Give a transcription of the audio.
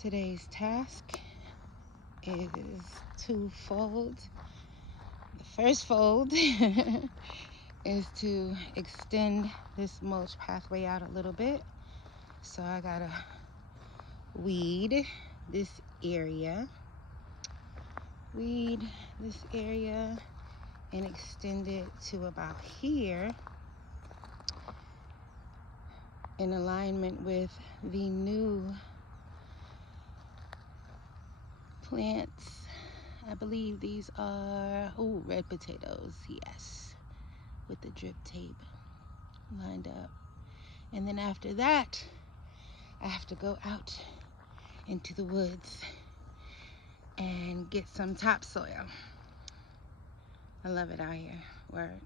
Today's task is twofold. The first fold is to extend this mulch pathway out a little bit. So I gotta weed this area, and extend it to about here in alignment with the new plants. I believe these are, red potatoes, yes, with the drip tape lined up. And then after that, I have to go out into the woods and get some topsoil. I love it out here, word.